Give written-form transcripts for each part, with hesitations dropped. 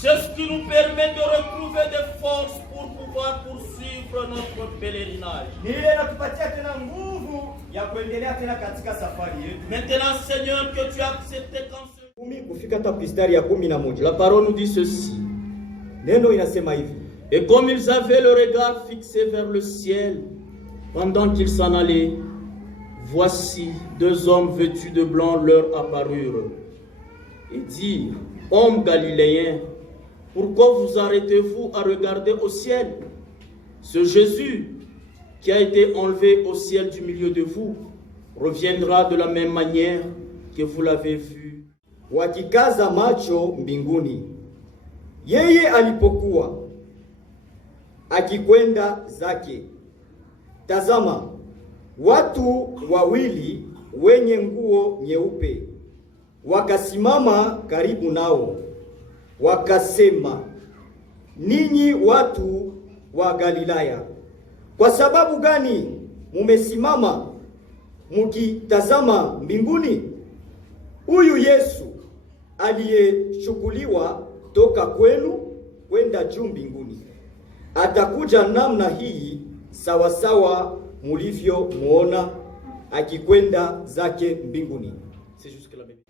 C'est ce qui nous permet de retrouver des forces pour pouvoir poursuivre notre pèlerinage. Maintenant, Seigneur, que tu as accepté la parole nous dit ceci. Et comme ils avaient le regard fixé vers le ciel, pendant qu'ils s'en allaient, voici 2 hommes vêtus de blanc leur apparurent et dirent: Hommes galiléens, pourquoi vous arrêtez-vous à regarder au ciel? Ce Jésus qui a été enlevé au ciel du milieu de vous reviendra de la même manière que vous l'avez vu. Wakikaza macho mbinguni, yeye alipokuwa akikwenda zake, tazama, watu wawili wenye nguo nyeupe wakasimama karibu nao, wakasema, ninyi watu wa Galilaya, kwa sababu gani mumesimama mukitazama mbinguni? Huyu Yesu aliyechukuliwa toka kwenu kwenda juu mbinguni atakuja namna hii sawasawa mulivyo muona akikwenda zake mbinguni. C'est juste que la Bible.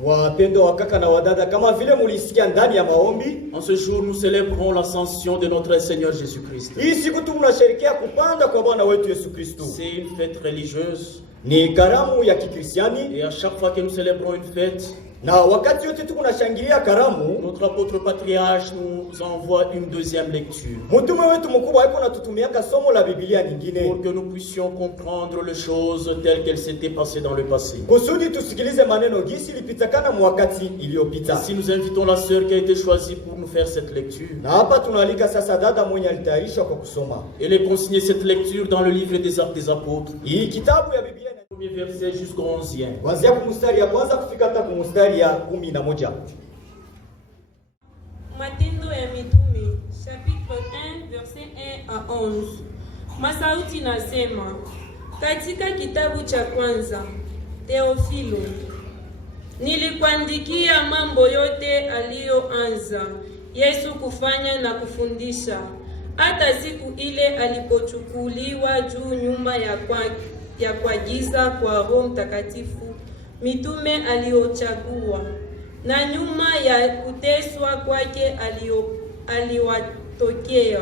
Wapendwa wa kaka na wadada, kama vile mulisikia ndani ya maombi, en ce jour nous célébrons l'ascension de notre Seigneur Jésus-Christ. hii siku tunasherehekea kupanda kwa Bwana wetu Yesu Kristo. C'est une fête religieuse. Ni karamu ya Kikristiani, Et à chaque fois que nous célébrons une fête, na wakati yote tunashangilia karamu, notre apôtre patriarche nous envoie une deuxième lecture mtume wetu mkubwa yuko natutumiaka somo la Biblia nyingine pour que nous puissions comprendre les choses telles qu'elles s'étaient passées dans le passé. kusudi tusikilize maneno gisi lipitakana mwakati iliyopita. Si nous invitons la sœur qui a été choisie pour nous faire cette lecture, Na hapa tunaalika sasa dada mwenye alitayarishwa kwa kusoma elle est consignée cette lecture dans le livre des Actes des Apôtres, hii kitabu ya Biblia, premier verset jusqu'au 11e. kuanzia kumstari ya kwanza kufika hata kumstari ya 11. Matendo ya Mitume, chapitre 1, verset 1 à 11. Masauti nasema, katika kitabu cha kwanza, Teofilo, nilikuandikia mambo yote aliyoanza Yesu kufanya na kufundisha, hata siku ile alipochukuliwa juu nyuma ya kuagiza kwa Roho Mtakatifu mitume aliochagua, na nyuma ya kuteswa kwake aliwatokea,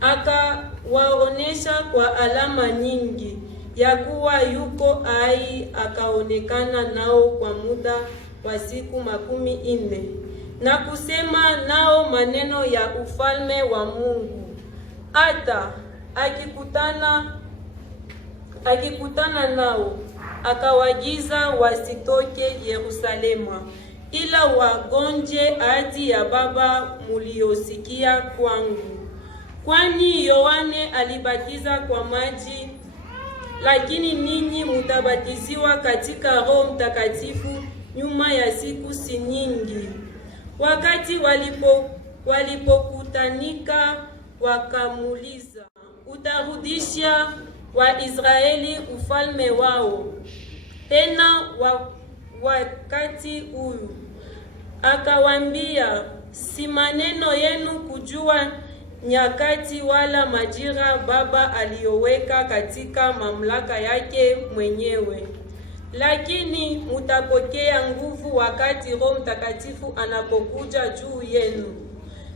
akawaonesha kwa alama nyingi ya kuwa yuko hai, akaonekana nao kwa muda wa siku 40 na kusema nao maneno ya ufalme wa Mungu, hata akikutana nao akawagiza wasitoke Yerusalema, ila wagonje ahadi ya Baba muliosikia kwangu. Kwani Yohane alibatiza kwa maji, lakini ninyi mutabatiziwa katika Roho Mtakatifu nyuma ya siku si nyingi. Wakati walipokutanika wakamuliza, utarudisha Waisraeli ufalme wao tena wakati huyu? Akawambia, si maneno yenu kujua nyakati wala majira Baba aliyoweka katika mamlaka yake mwenyewe, lakini mutapokea nguvu wakati Roho Mtakatifu anapokuja juu yenu,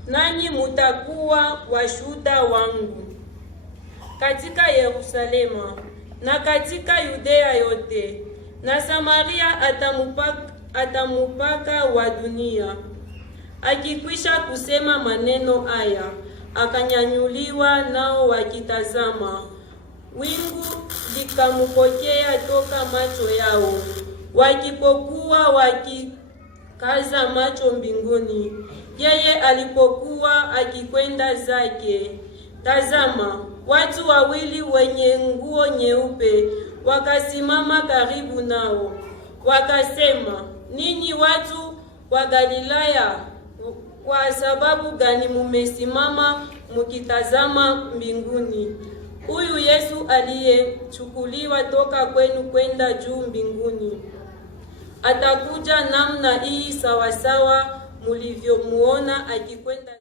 nanyi mutakuwa washuhuda wangu katika Yerusalema na katika Yudea yote na Samaria atamupaka wa dunia. Akikwisha kusema maneno haya, akanyanyuliwa, nao wakitazama, wingu likamupokea toka macho yao. Wakipokuwa wakikaza macho mbinguni, yeye alipokuwa akikwenda zake, tazama, watu wawili wenye nguo nyeupe wakasimama karibu nao, wakasema, ninyi watu wa Galilaya, kwa sababu gani mumesimama mukitazama mbinguni? Huyu Yesu aliyechukuliwa toka kwenu kwenda juu mbinguni, atakuja namna hii sawasawa mulivyomuona akikwenda.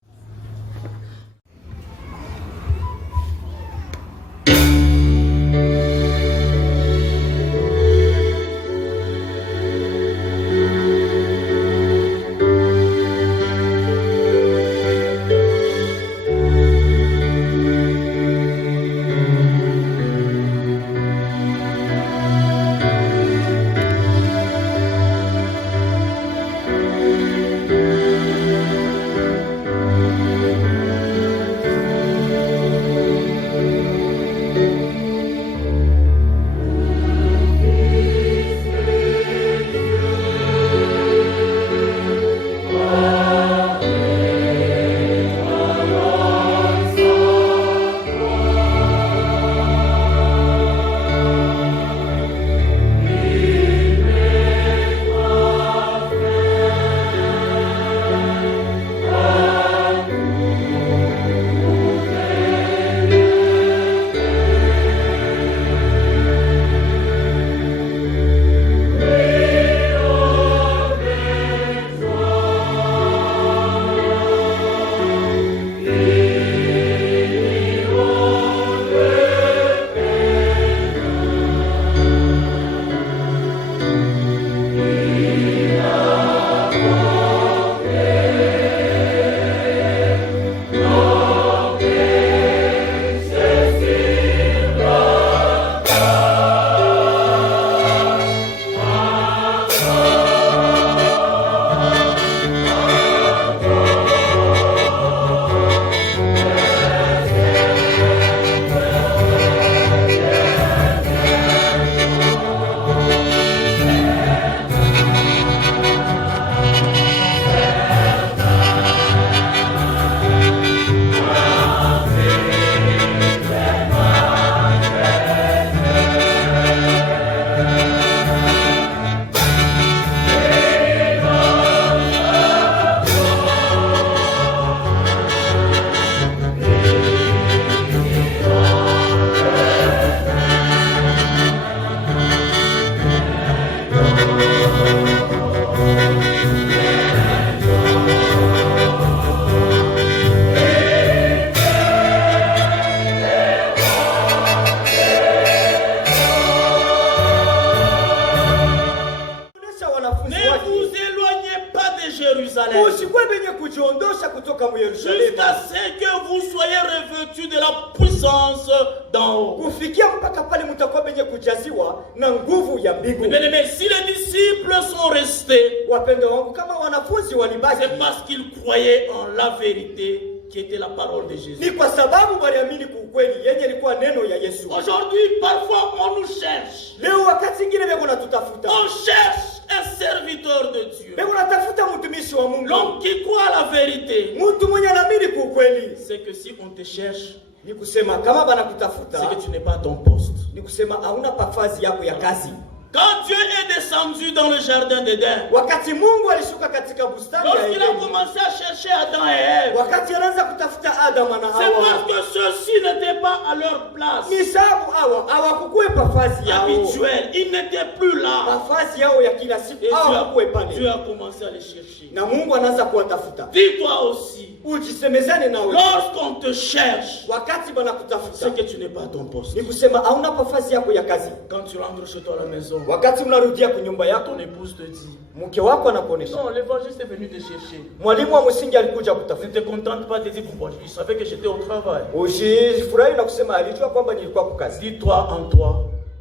Jérusalem. Usikwe benye kujiondosha kutoka mu Yerusalemu. Jusqu'à ce que vous soyez revêtus de la puissance d'en haut. Kufikia mpaka pale mtakuwa benye kujaziwa na nguvu ya mbingu. Bien-aimés, si les disciples sont restés, Wapendwa wangu, kama wanafunzi walibaki, c'est parce qu'ils croyaient en la vérité qui était la parole de Jésus. ni kwa sababu waliamini kuukweli yenye ilikuwa neno ya Yesu. Aujourd'hui, parfois, on nous cherche. Leo wakati ingine beko natutafuta. On cherche un serviteur de Dieu. Beko natafuta mtumishi wa Mungu. L'homme qui croit à la vérité. Mtu mwenye anaamini kuukweli. C'est que si on te cherche, Ni kusema kama banakutafuta, c'est que tu n'es pas à ton poste. ni kusema hauna pafazi yako ya kazi. Quand Dieu est descendu dans le jardin d'Éden, Wakati Mungu alishuka katika bustani ya lorsqu'il a Edeni, commencé à chercher Adam et Ève, wakati anaanza kutafuta Adamu na c'est parce Hawa, que ceux-ci n'étaient pas à leur place ni sababu hawakukuwe pafazi yao, habituelle. Ils n'étaient plus là. pafazi yao ya kila siku Et hawakukuwe Dieu pale, a commencé à les chercher. na Mungu anaanza kuwatafuta. Dis-toi aussi, Ujisemezane nao, lorsqu'on te cherche, wakati c'est banakutafuta, que tu n'es pas à ton poste. ni kusema hauna pafazi yako ya kazi. Quand tu rentres chez toi à la maison, Wakati mnarudia kunyumba yako, ton épouse te dit, mke wako anakuonesha, non, l'évangile est venu te chercher. mwalimu wa msingi alikuja Ne kutafuta. te contente pas de dire, bon, il savait que j'étais au travail. Usifurahi na kusema alijua kwamba nilikuwa kwa kazi. Dis-toi en toi,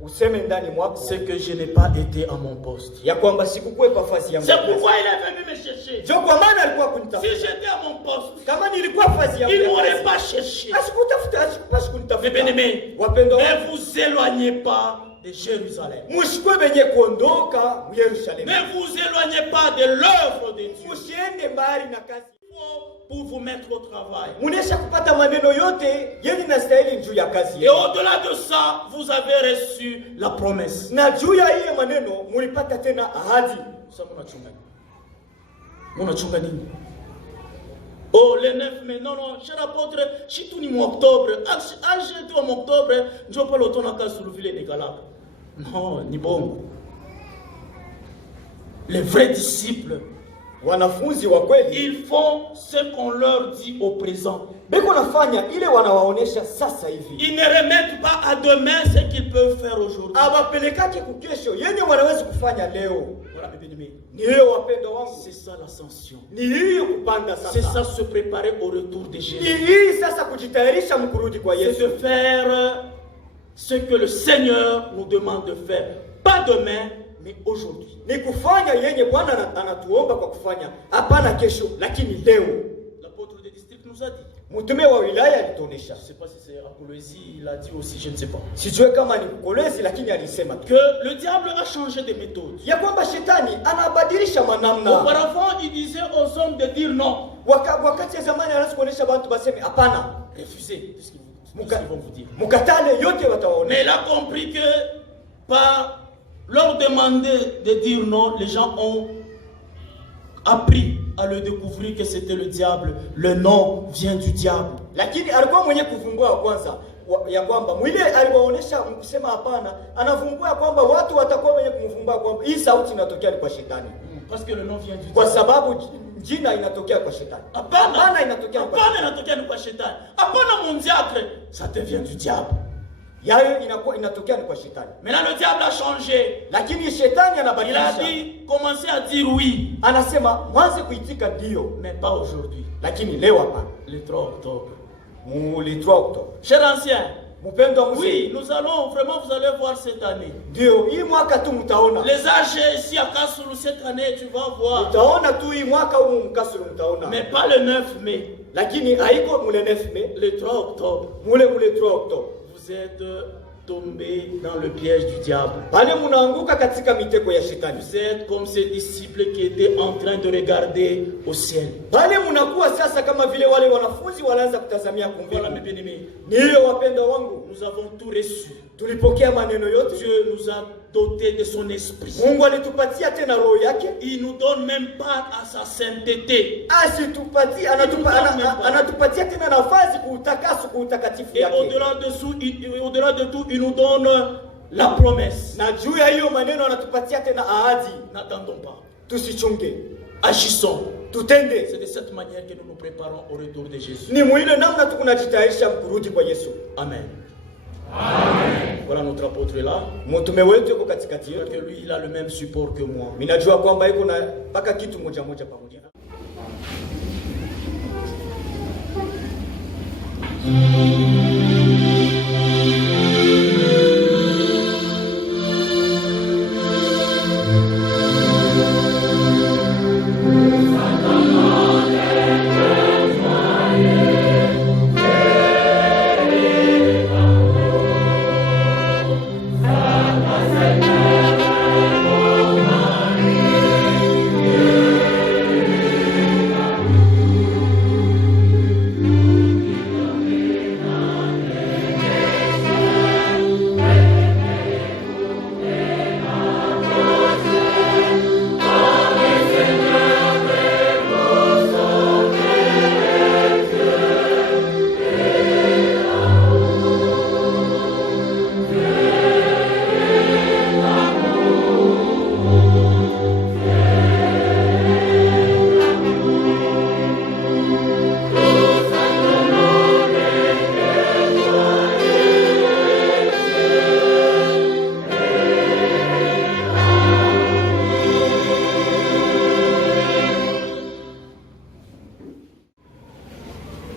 Useme ndani mwako c'est que je n'ai pas été à mon poste. ya kwamba sikukuwe pafazi yangu. C'est pourquoi il est venu me chercher. Jo, kwa maana alikuwa Si kunitafuta. j'étais à mon poste, Kama nilikuwa fazi yangu, il ya m'aurait kazi, pas cherché. asikutafuta, asikupasi Mais kunitafuta. bien aimé, Wapendwa ne wangu, vous éloignez pas de Jérusalem. musikwe benye kuondoka mu Yerusalemu. Ne vous éloignez pas de l'œuvre de Dieu. Musiende mbali na kazi. Pour vous mettre au travail. Munesha kupata maneno yote yenye nastahili juu ya kazi Et yenu. au-delà de ça, vous avez reçu la promesse. Na juu ya hiyo maneno mulipata tena ahadi. Ça, mon achunga nini? Oh, le 9 mai, non, cher apôtre, je suis tout ni mon octobre. Ah, j'ai tout en octobre, je ne peux pas le tourner à sur le ville de Galak. Non, ni bon. Les vrais disciples, Wanafunzi wa kweli ils font ce qu'on leur dit au présent. beko nafanya ile wanawaonesha sasa hivi. Ils ne remettent pas à demain ce qu'ils peuvent faire aujourd'hui. Abapelekake kukesho yenye wanaweza kufanya leo. Voilà, mes bien-aimés. Ni hiyo wapendo wangu. C'est ça l'ascension. Ni hiyo kupanda sasa. C'est ça se préparer au retour de Ni Jésus. hii sasa kujitayarisha mkurudi kwa C'est Yesu. de faire ce que le Seigneur nous demande de faire. Pas demain, mais aujourd'hui. Ni kufanya yenye Bwana anatuomba kwa kufanya. Hapana kesho, lakini leo. L'apôtre des districts nous a dit. Mtume wa wilaya alituonesha. Je ne sais pas si c'est à Colosie, il a dit aussi, je ne sais pas. Sijue kama ni Kolezi lakini alisema tu. Que le diable a changé de méthode. Ya kwamba shetani anabadilisha manamna. Auparavant, il disait aux hommes de dire non. Wakati ya zamani anaanza kuonesha watu baseme hapana. Refusez ce qu'ils vont vous dire. Mukatale yote watawaonesha. Mais il a compris que par leur demander de dire non, les gens ont appris à le découvrir que c'était le diable. Le non vient du diable. Lakini alikuwa mwenye kuvumbua kwanza ya kwamba mwile aliwaonesha kusema hapana, anavumbua ya kwamba watu watakuwa wenye kumvumbua kwamba hii sauti inatokea kwa shetani. Parce que le nom vient du diable. Kwa sababu jina inatokea kwa shetani. Hapana inatokea kwa Hapana inatokea kwa shetani. Hapana mon diable, ça te vient du diable. Yayo inakuwa inatokea kwa shetani. Maintenant le diable a changé. Lakini shetani Il a anabadilisha. dit, commencez à dire oui. Anasema mwanze kuitika ndio, Mais pas aujourd'hui. lakini leo hapana. Le 3 octobre. Le 3 Oktoba. Chers anciens, Mpendwa mzee. oui, nous allons vraiment, vous allez voir cette année. Ndio, hii mwaka tu mtaona. Les âgés ici à Kasulu cette année, tu vas voir. Mtaona tu hii mwaka huu mkasuru mtaona. Mais pas le 9 mai, Lakini haiko mule 9 Mei, le 3 octobre. mule 3 Oktoba. Vous êtes tombés dans le piège du diable. Pale munaanguka katika mitego ya shetani. Vous êtes comme ces disciples qui étaient en train de regarder au ciel. Pale munakuwa sasa kama vile wale wanafunzi wanaanza kutazamia Voilà kumbingu. mes bien-aimés, Ndiyo wapendwa wangu, nous avons tout reçu. tulipokea maneno yote. Dieu nous a dotés de son esprit. Mungu alitupatia tena roho yake. Il nous donne même part à sa sainteté. Asitupatie, anatupatia tena nafasi kuutakasu kuutakatifu Et yake. au-delà de tout, il nous donne la promesse. Na juu ya hiyo maneno anatupatia tena ahadi. N'attendons pas. Tusichunge, Agissons. tutende. C'est de cette manière que nous nous préparons au retour de Jésus. Ni mwile namna tukunajitayarisha kurudi kwa Yesu. Amen. Amen. Voilà notre apôtre est là. Mtume wetu yuko katikati yetu. Que lui, il a le même support que moi. Minajua kwamba yuko na mpaka kitu moja moja pamoja.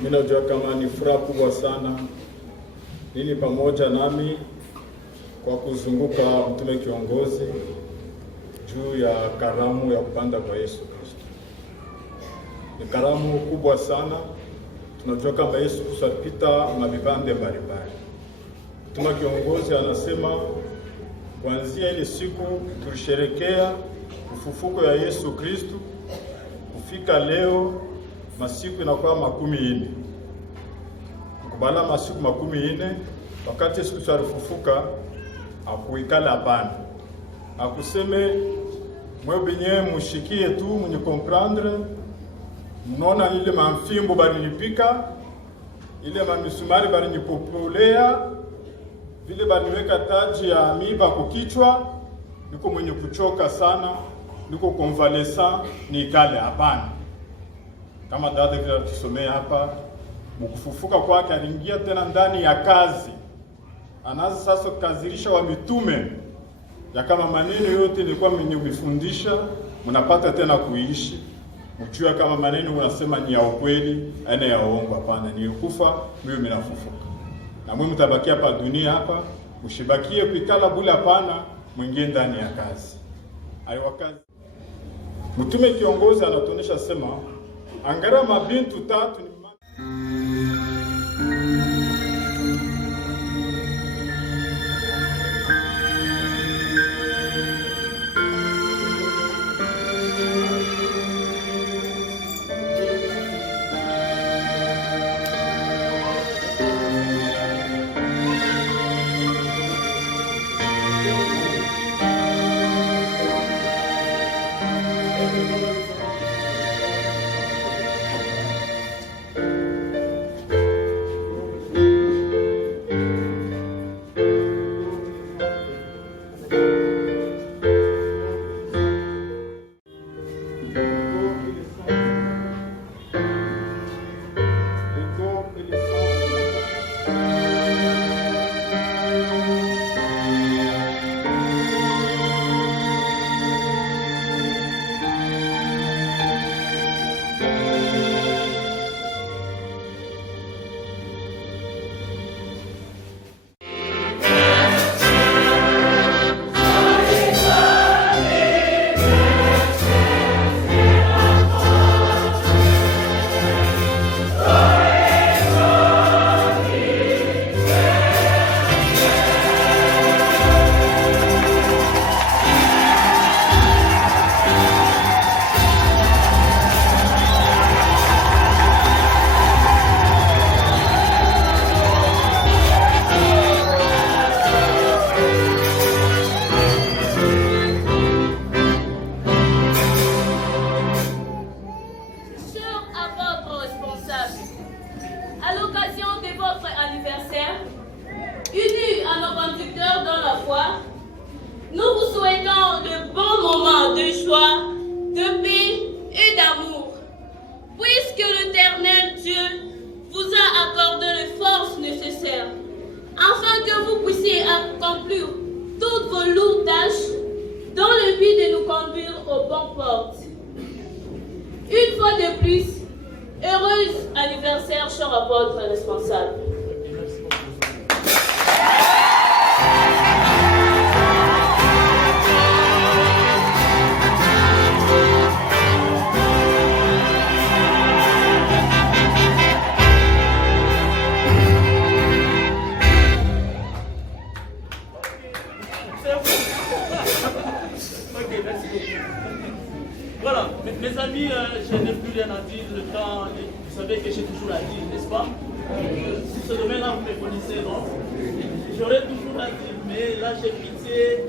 Mimi najua kama ni furaha kubwa sana nini pamoja nami kwa kuzunguka mtume kiongozi juu ya karamu ya kupanda kwa Yesu Kristo. Ni karamu kubwa sana. Tunajua kama Yesu Kristo alipita mavipande mbalimbali. Mtume kiongozi anasema kuanzia ile siku tulisherekea ufufuko ya Yesu Kristo kufika leo masiku inakuwa 40. Kubala masiku 40, wakati Yesu Kristo alifufuka akuikala hapana. Akuseme mwe benye mushikie tu mwenye comprendre. Mnaona ile mamfimbo balinipika, ile mamisumari balinipopolea, vile baliweka taji ya miba kukichwa, niko mwenye kuchoka sana, niko convalescent, nikale hapana. Kama dada vile tusomea hapa, mkufufuka kwake aliingia tena ndani ya kazi. Anaanza sasa kukazirisha wa mitume ya kama maneno yote nilikuwa mmenifundisha mnapata tena kuishi. Mjua kama maneno unasema ni ya ukweli, aina ya uongo hapana. Nilikufa, mimi ninafufuka. Na mimi mtabaki hapa dunia hapa, mshibakie kuikala bula hapana, mwingie ndani ya kazi. Aliwakazi. Mtume kiongozi anatuonesha sema angara mabintu tatu ni prochain rapport très responsable. Ok, merci beaucoup. Ok, merci beaucoup. Voilà, mes amis, je n'ai plus rien à dire. Le temps, vous savez que j'ai toujours à dire, n'est-ce pas? Sur ce domaine-là, vous me connaissez, non? J'aurais toujours à dire, mais là j'ai pitié.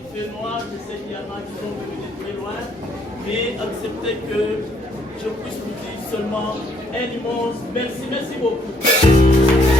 Il fait noir, je sais qu'il y en a qui sont venus de très loin, mais acceptez que je puisse vous dire seulement un immense merci, merci beaucoup.